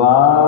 Vá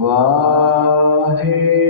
वाहे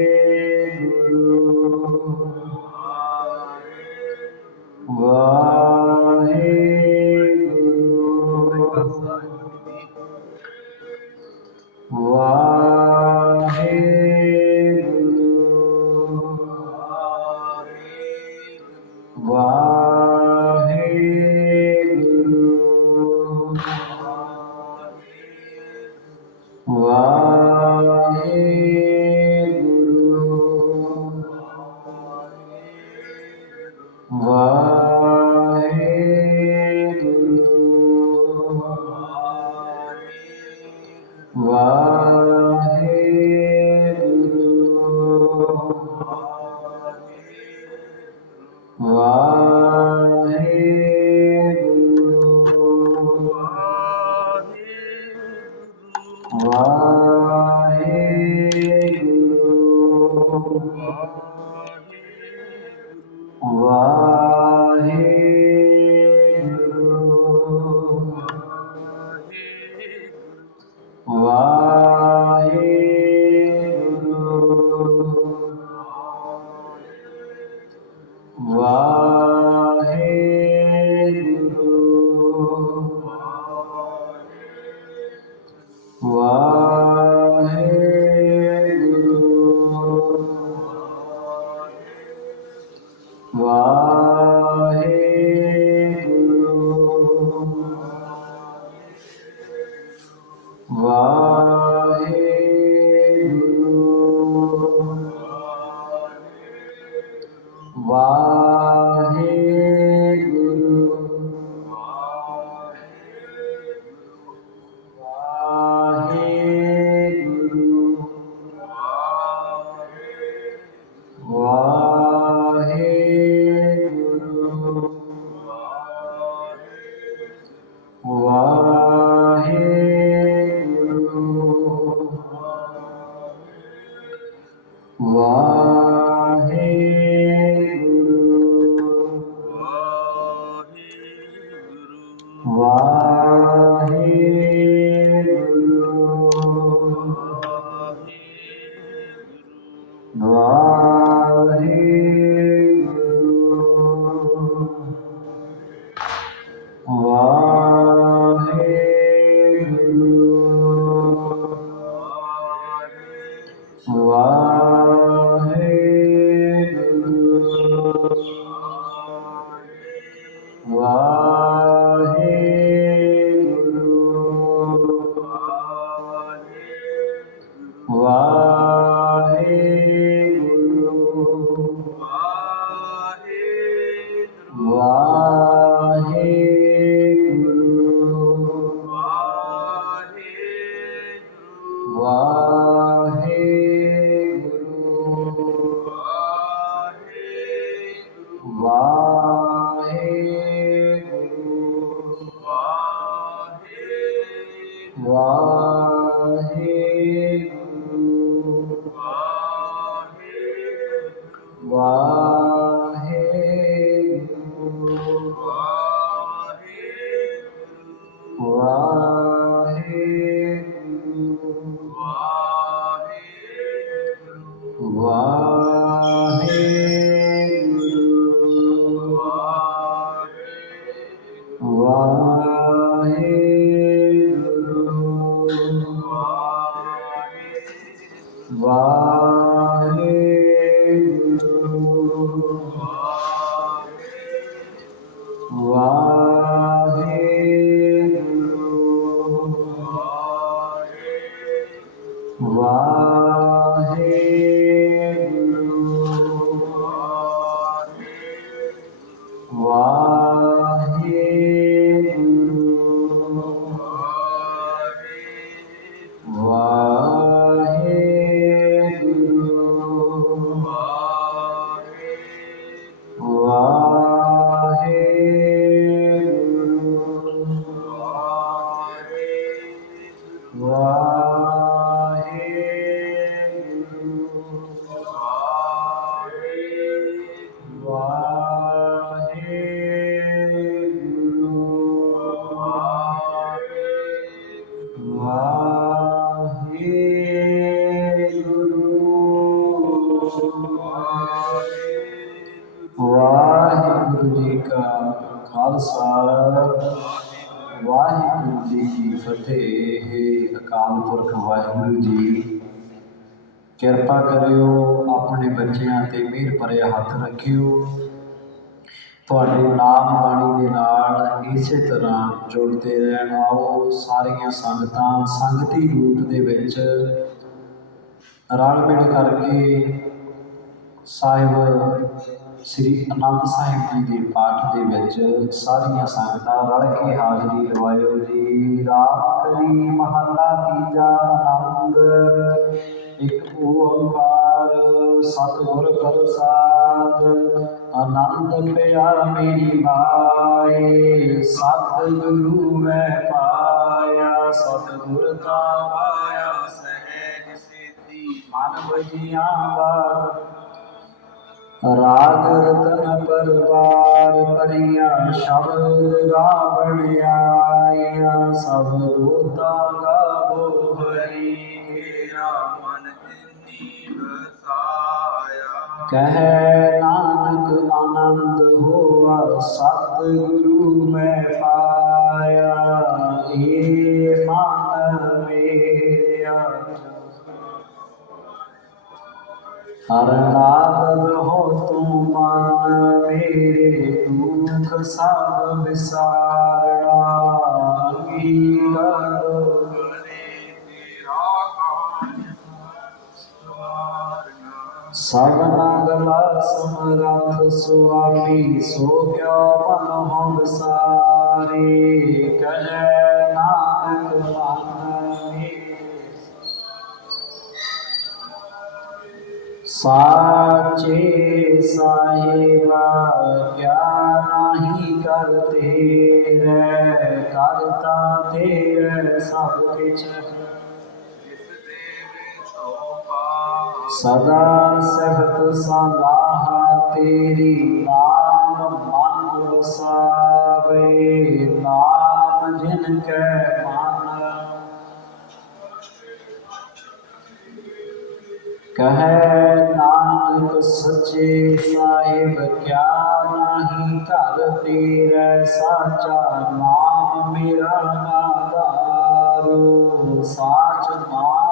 Olá. Waheguru ਆਪਣੇ ਤੇ ਮਿਹਰ ਭਰਿਆ ਹੱਥ ਰੱਖਿਓ। ਤੁਹਾਡੇ ਨਾਮ ਬਾਣੀ ਦੇ ਨਾਲ ਇਸੇ ਤਰ੍ਹਾਂ ਜੁੜਦੇ ਰਹਿਣ ਆਓ। ਸਾਰੀਆਂ ਸੰਗਤਾਂ ਸੰਗਤੀ ਰੂਪ ਦੇ ਵਿੱਚ ਰਲ ਮਿਲ ਕਰਕੇ ਸਾਹਿਬ ਸ੍ਰੀ ਅਨੰਦ ਸਾਹਿਬ ਜੀ ਦੇ ਪਾਠ ਦੇ ਵਿੱਚ ਸਾਰੀਆਂ ਸੰਗਤਾਂ ਰਲ ਕੇ ਹਾਜ਼ਰੀ ਲਵਾਇਓ ਜੀ। ਰਾਮ ਕਲੀ ਮਹੱਲਾ ਤੀਜਾ ਆਨੰਦ ਇੱਕ ਓੰਕਾਰ ਸਤਿਗੁਰ ਪ੍ਰਸਾਦ, ਆਨੰਦ ਪਿਆ ਮੇਰੀ ਮਾਏ, ਸਤਿਗੁਰੂ ਮੈਂ ਪਾਇਆ, ਸਤਿਗੁਰ ਦਾ ਆਇਆ ਸਹਿਜ ਸੇਤੀ ਮਨ ਵਜੀਆਂ ਬਾਤ ਰਾਗ ਰਤਨ ਪਰਵਾਰ ਪਰੀਆਂ ਸ਼ਬਦ ਗਾਵਣ ਆਇਆ, ਸਭ ਰੋਤਾ ਗਾਵੋ ਹਰੀ ਮੇਰਾ ਮਨ ਜਿਨੀ ਵਸਾਇਆ ਕਹੈ ਨਾਨਕ ਆਨੰਦ ਹੋਆ, ਸਤਿਗੁਰੂ ਮੈਂ ਪਾਇਆ। ਏ ਮਨ ਮੇਰਾ ਹਰ ਨਾਮ ਹੋ ਤੂੰ ਮਨ ਮੇਰੇ, ਦੁਖ ਸਭ ਵਿਸਾਰਣਾ ਸਵਾਰਨਾ ਸਭਨਾ ਗਲਾ ਸਮਰੱਥ ਸੁਆਮੀ ਸੋ ਗਿਆ ਮਨ ਹਮ ਸਾਰੇ ਕਹੈ ਨਾਨਕ ਮਨ ਸਾਚੇ ਸਾਹਿਬਾ ਕਿਆ ਨਾਹੀ ਕਰਤੇ ਰੇ ਕਰਤਾ ਤੇ ਸਭ ਕਿਛ ਸਦਾ ਸਹਿਤ ਸਲਾਹ ਤੇਰੀ ਨਾਮ ਮਨ ਵਸਾਵੇ। ਨਾਮ ਜਿਨ ਕੈ ਮਨ, ਕਹੈ ਨਾਨਕ ਸੱਚੇ ਸਾਹਿਬ, ਕਿਆ ਨਾਹੀ ਘਰ ਤੇਰੇ ਸਾਚਾ ਨਾਮ ਮੇਰਾ ਆਧਾਰੋ ਸਾਚ ਨਾਮ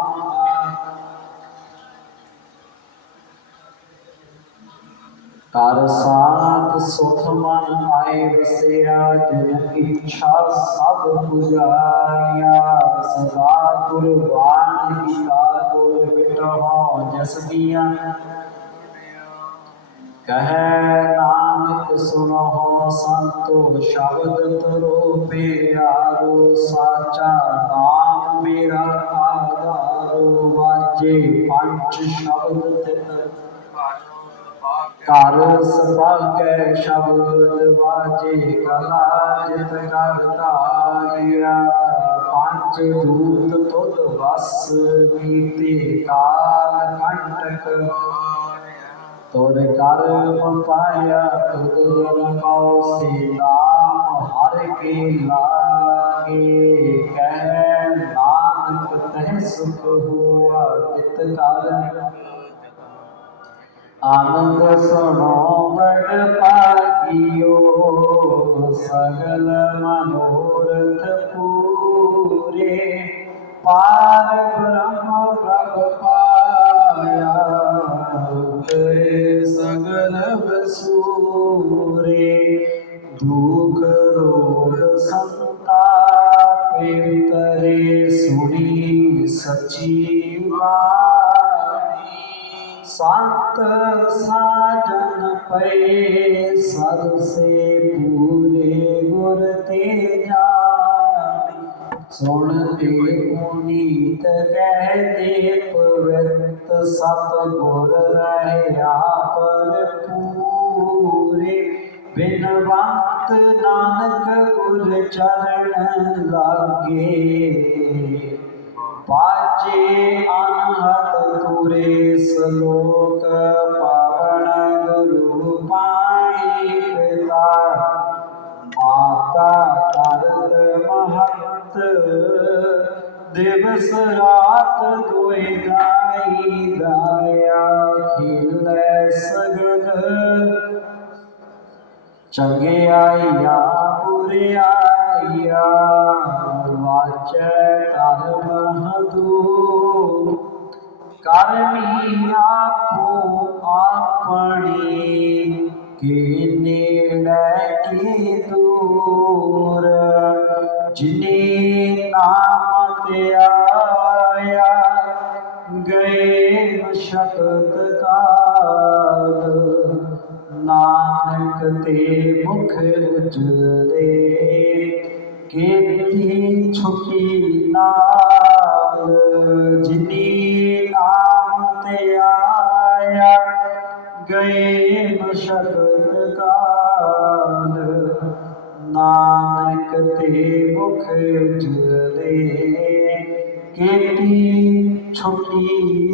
ਕਰ ਸਾਥ ਸੁਖ ਮਨ ਆਏ ਵਸਿਆ, ਜਿਨ ਇੱਛਾ ਸਭ ਪੁਜਾਇਆ। ਸਦਾ ਕੁਰਬਾਨ ਕੀਤਾ ਕੋਲ ਬਿਟਹੁ ਜਸ ਦੀਆਂ। ਕਹੈ ਨਾਨਕ ਸੁਨੋ ਸੰਤੋ, ਸ਼ਬਦ ਤਰੋ ਪਿਆਰੋ, ਸਾਚਾ ਨਾਮ ਮੇਰਾ ਆਧਾਰੋ, ਵਾਜੇ ਪੰਜ ਸ਼ਬਦ ਤਿਤ ਕਾਰੋ ਘਰ ਸਭਾਗੈ ਸ਼ਬਦ ਵਾਜੇ ਕਲਾ ਜਿਤ ਕਰਤਾਰਿਆ ਪੰਜ ਦੂਤ ਤੁਧ ਵਸ ਕੀਤੇ ਕਾਲ ਕੰਟਕ ਤੋਰ ਕਰਮ ਪਾਇਆ ਤੁਧ ਜਨ ਕਉ ਸੇ ਨਾਮ ਹਰ ਕੇ ਲਾਗੇ। ਕਹਿ ਨਾਨਕ ਤਹ ਸੁਖ ਹੋਆ ਤਿਤ ਕਰ ਆਨੰਦ ਸੁਣੋ ਬੜ ਪਾਈਓ ਸਗਲ ਮਨੋਰਥ ਪੂਰੇ ਪਾਰ ਬ੍ਰਹਮ ਦਿਵਸ ਰਾਤ ਦੁਇ ਗਾਈ ਦਾਇਆ ਖਿਲੈ ਸਗਲ। ਚੰਗਿਆਈਆ ਆਈ ਰੇ ਕੀਤੀ ਛੁਟੀ ਨਾਲ ਜਿਨੀ ਨਾਮ ਤੇ ਆਇਆ ਗਏ ਮਸ਼ਕਤ ਕਾਲ ਨਾਨਕ ਤੇ ਮੁਖ ਉਜਲੇ ਕੀਤੀ ਛੁਟੀ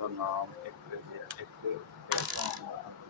ਦਾ ਨਾਮ ਇੱਕ ਇੱਕ ਐਸਾ ਨਾਮ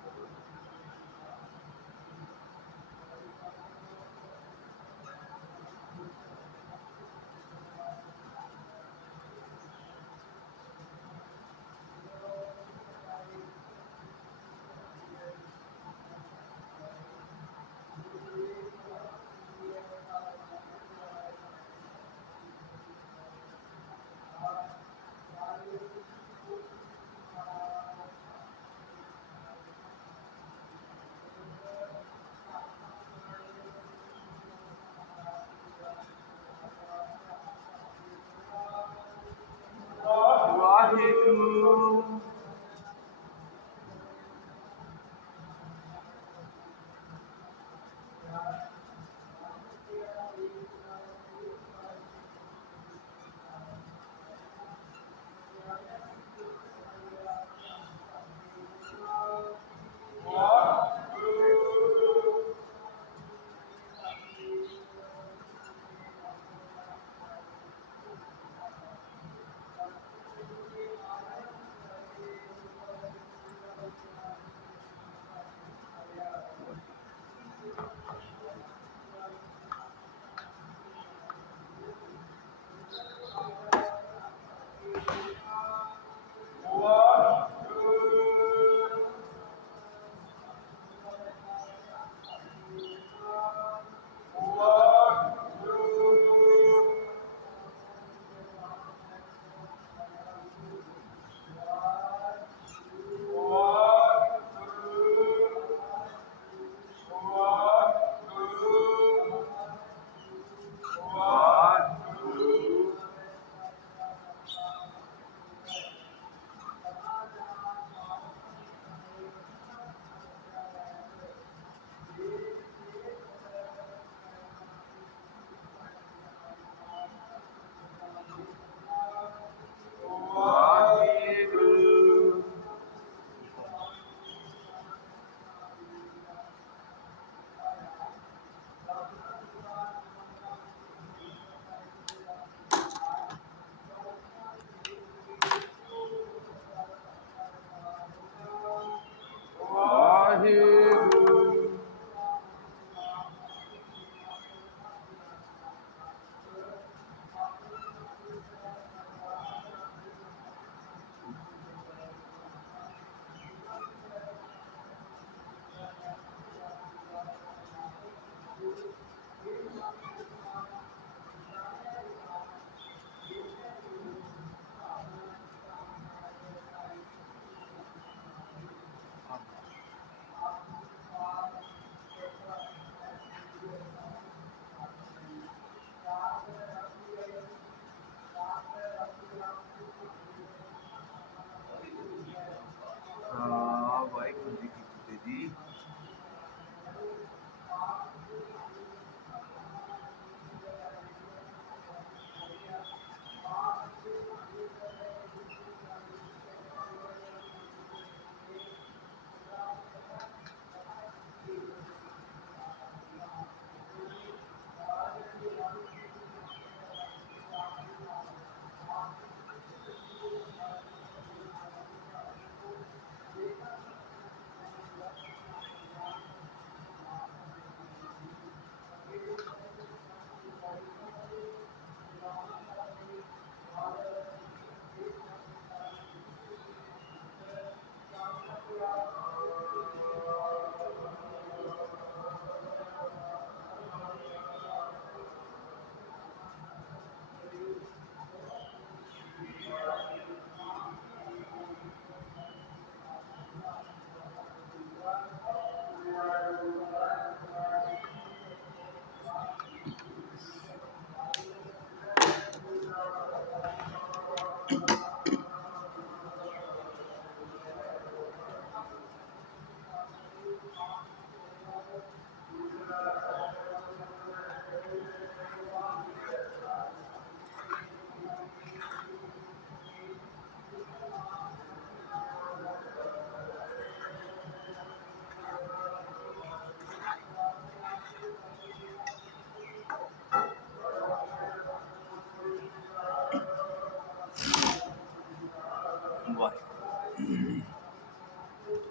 vai.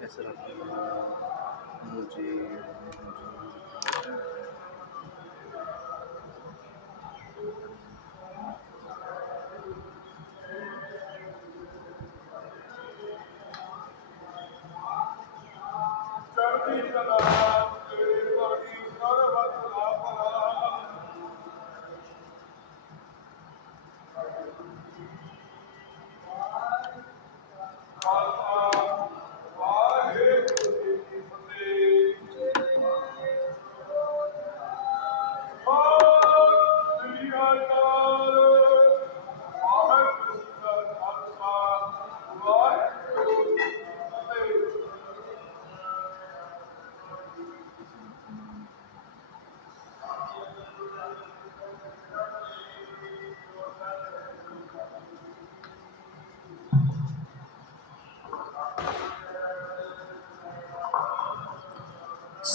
Essa era a mude. Thank you.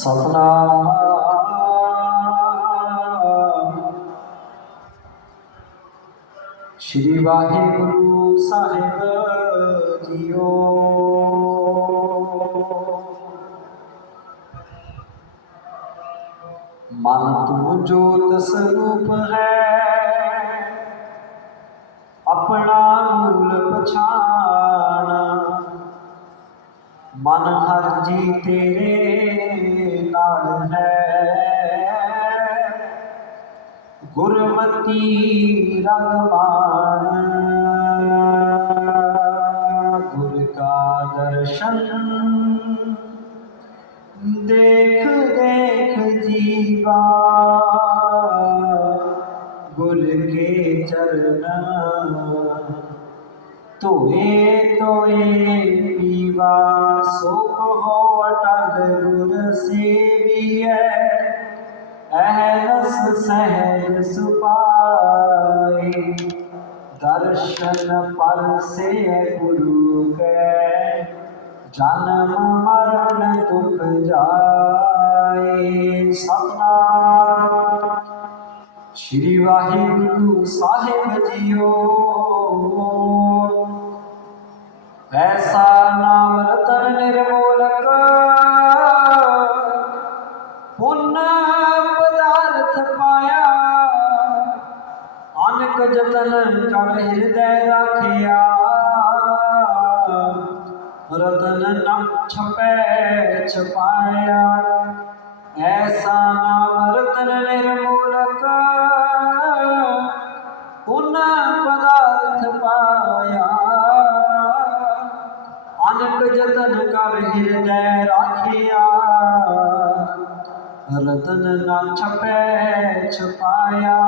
Satnam. Shri Waheguru Sahib JIO. ਮਨ ਤੂੰ ਜੋਤ ਸਰੂਪ ਹੈ, ਆਪਣਾ ਮੂਲ ਪਛਾਣ। ਮਨ ਹਰ ਜੀ ਤੇਰੇ ਗੁਰਮਤੀ ਰੰਗਮਾਨ ਗੁਰ ਕਾ ਦਰਸ਼ਨ ਦੇਖ ਦੇਖ ਜੀਵਾ ਗੁਰ ਕੇ ਚਰਨ ਧੋਏ ਧੋਏ ਪੀਵਾ ਸੁਖ ਹੋ ਅਟਲ ਗੁਰ ਸੇਵੀਐ ਸਹਿਜ ਸੁਪਾਏ ਦਰਸ਼ਨ ਪਰਸੇ ਗੁਰੂ ਕੈ। ਜਨਮ ਮਰਨ ਦੁਖ ਜਾਏ ਸਤਨਾਮ ਸ਼੍ਰੀ ਵਾਹਿਗੁਰੂ ਸਾਹਿਬ ਜੀਓ। ਐਸਾ ਨਾਮ ਰਤਨ ਨਿਰਮੋਲਕ ਜਤਨ ਕਰ ਹਿਰਦੈ ਰਾਖਿਆ। ਰਤਨ ਨਮ ਛਪੈ ਛਪਾਇਆ। ਐਸਾ ਨਾਮ ਰਤਨ ਨਿਰਮੋਲਕ ਪੁੰਨ ਪਦਾਰਥ ਪਾਇਆ। ਅਨਕ ਜਤਨ ਕਰ ਹਿਰਦੈ ਰਾਖਿਆ। ਰਤਨ ਨਾ ਛਪੈ ਛਪਾਇਆ।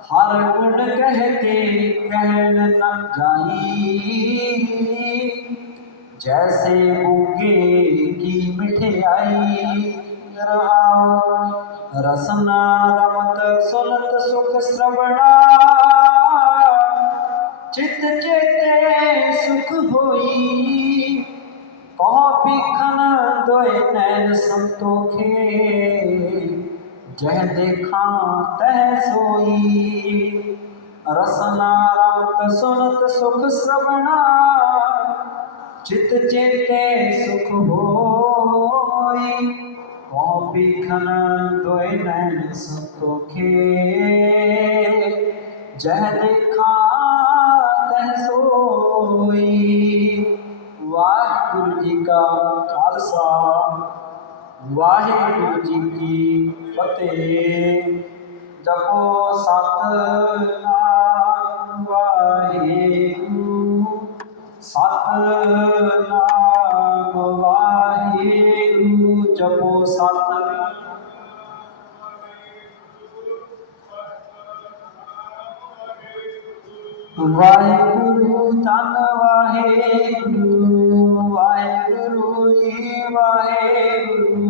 ਹਰ ਗੁਣ ਕਹਤੇ ਕਹਿਣ ਨ ਜਾਈ ਜੈਸੇ ਮੂੰਗੇ ਕੀ ਮਠਿਆਈ ਰਹਾਉ ਰਸਨਾ ਰਮਤ ਸੁਨਤ ਸੁਖ শ্রਵਣਾ ਚਿਤ ਚੇਤੇ ਸੁਖ ਹੋਈ ਕਹ ਬਿਖਨ ਦੋਇ ਨੈਣ ਸੰਤੋਖੇ ਜਹ ਦੇਖਾਂ ਤਹ ਸੋਈ। ਰਸਨਾ ਰਮਤ ਸੁਨਤ ਸੁਖ শ্রਵਣਾ ਚਿਤ ਚੇਤੇ ਸੁਖ ਹੋਈ। ਕੋ ਬਿਖਨ ਦੋਇ ਨੈਣ ਸੰਤੋਖੇ। ਜਹ ਦੇਖਾਂ ਤਹ ਸੋਈ। ਵਾਹਿਗੁਰੂ ਜੀ ਕਾ ਖਾਲਸਾ। ਵਾਹਿਗੁਰੂ ਜੀ ਕੀ ਫਤਿਹ ਜਪੋ ਸਤਨਾਮ ਵਾਹਿਗੁਰੂ। ਸਤਨਾਮ ਵਾਹਿਗੁਰੂ ਜਪੋ ਸਤਨਾਮ। ਵਾਹਿਗੁਰੂ ਤਨ ਵਾਹਿਗੁਰੂ ਵਾਹਿਗੁਰੂ ਜੀ ਵਾਹਿਗੁਰੂ।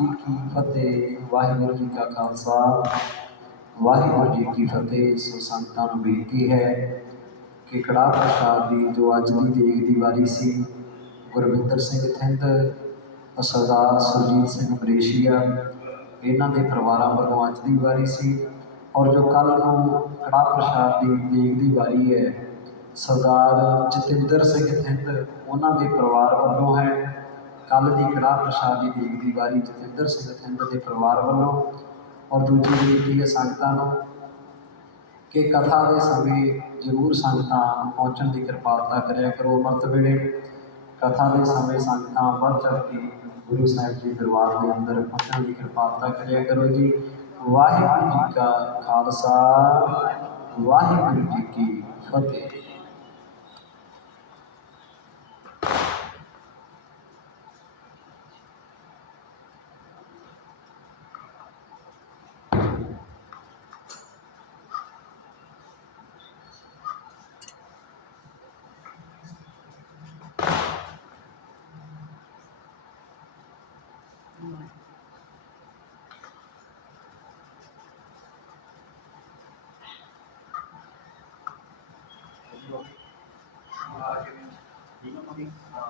ਜੀ ਕੀ ਫਤਿਹ, ਵਾਹਿਗੁਰੂ ਜੀ ਕਾ ਖਾਲਸਾ। ਵਾਹਿਗੁਰੂ ਜੀ ਕੀ ਫਤਿਹ, ਸੋ ਸੰਤਾਂ ਨੂੰ ਬੇਨਤੀ ਹੈ ਕਿ ਕੜਾਹ ਪ੍ਰਸ਼ਾਦ ਦੀ ਜੋ ਅੱਜ ਦੀ ਦੇਗ ਦੀ ਵਾਰੀ ਸੀ ਗੁਰਵਿੰਦਰ ਸਿੰਘ ਥਿੰਦ, ਸਰਦਾਰ ਸੁਰਜੀਤ ਸਿੰਘ ਮਰੇਸ਼ੀਆ ਇਹਨਾਂ ਦੇ ਪਰਿਵਾਰਾਂ ਵੱਲੋਂ ਅੱਜ ਦੀ ਵਾਰੀ ਸੀ ਔਰ ਜੋ ਕੱਲ ਨੂੰ ਕੜਾਹ ਪ੍ਰਸ਼ਾਦ ਦੀ ਦੇਗ ਦੀ ਵਾਰੀ ਹੈ, ਸਰਦਾਰ ਜਤਿੰਦਰ ਸਿੰਘ ਥਿੰਦ, ਉਹਨਾਂ ਦੇ ਪਰਿਵਾਰ ਵੱਲੋਂ ਹੈ। ਕੱਲ ਦੀ ਕੜਾਹ ਪ੍ਰਸ਼ਾਦ ਦੀ ਦੇਗ ਦੀ ਵਾਰੀ ਜਤਿੰਦਰ ਸਿੰਘ ਥਿੰਦ ਦੇ ਪਰਿਵਾਰ ਵੱਲੋਂ ਔਰ ਦੂਜੀ ਬੇਨਤੀ ਹੈ ਸੰਗਤਾਂ ਨੂੰ ਕਿ ਕਥਾ ਦੇ ਸਮੇਂ ਜ਼ਰੂਰ ਸੰਗਤਾਂ ਪਹੁੰਚਣ ਦੀ ਕਿਰਪਾਲਤਾ ਕਰਿਆ ਕਰੋ। ਅੰਮ੍ਰਿਤ ਵੇਲੇ ਕਥਾ ਦੇ ਸਮੇਂ ਸੰਗਤਾਂ ਵੱਧ ਚੜ੍ਹ ਕੇ ਗੁਰੂ ਸਾਹਿਬ ਜੀ ਦਰਬਾਰ ਦੇ ਅੰਦਰ ਪਹੁੰਚਣ ਦੀ ਕਿਰਪਾਲਤਾ ਕਰਿਆ ਕਰੋ ਜੀ। ਵਾਹਿਗੁਰੂ ਜੀ ਕਾ ਖਾਲਸਾ, ਵਾਹਿਗੁਰੂ ਜੀ ਕੀ ਫਤਿਹ। point. Um,